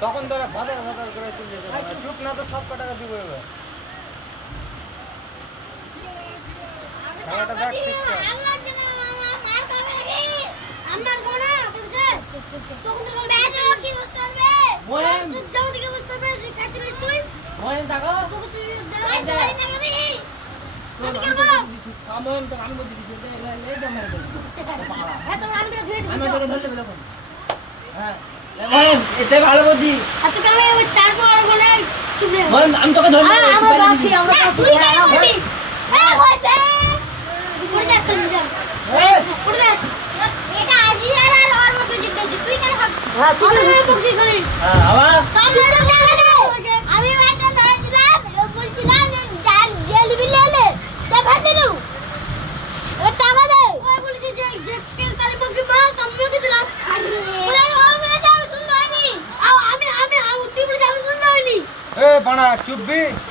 তখন তোরা ভাদার ভাদার করে তুলে যেতে চুপ না তো সব টাকা দিব এবার খেলাটা দেখ ঠিকঠাক আমার কোনা বুঝছে তখন তো ব্যাট কি করতে হবে মোয়েন যাও দিকে বসতে হবে যে কাছে রইস তুই মোয়েন দেখো তোকে তুই দেখাই দেখাই না আমি আমি করব মোয়েন তো আমি বলছি যে এই তো মেরে দেবো হ্যাঁ তোমরা আমি তো ধুয়ে দিছি আমি তোকে ধরলে বলে কোন হ্যাঁ মোয়েন এটা ভালো বুদ্ধি আর তুই আমি ওই চার পর বলে চুপ রে মোয়েন আমি তোকে ধরলে আমরা যাচ্ছি তুই কেন করবি হ্যাঁ হইছে পড়ে দেখ তুই যা পড়ে দেখ এটা আজি আর ওর মত জিততে তুই কেন ভাবছিস হ্যাঁ তুই বকশি করি হ্যাঁ আবার আমি একটা ধরে দিলাম বলছিলাম যে জাল জেলবি লেলে তা ভাতে নু এ টাকা দে ওই বলছি যে কেল কালি পকি মা কামিয়ে দিলাম বলে ও বলে যে আমি সুন্দর হয়নি আমি তুই বলে যে আমি সুন্দর হয়নি এ বাড়া চুপ বি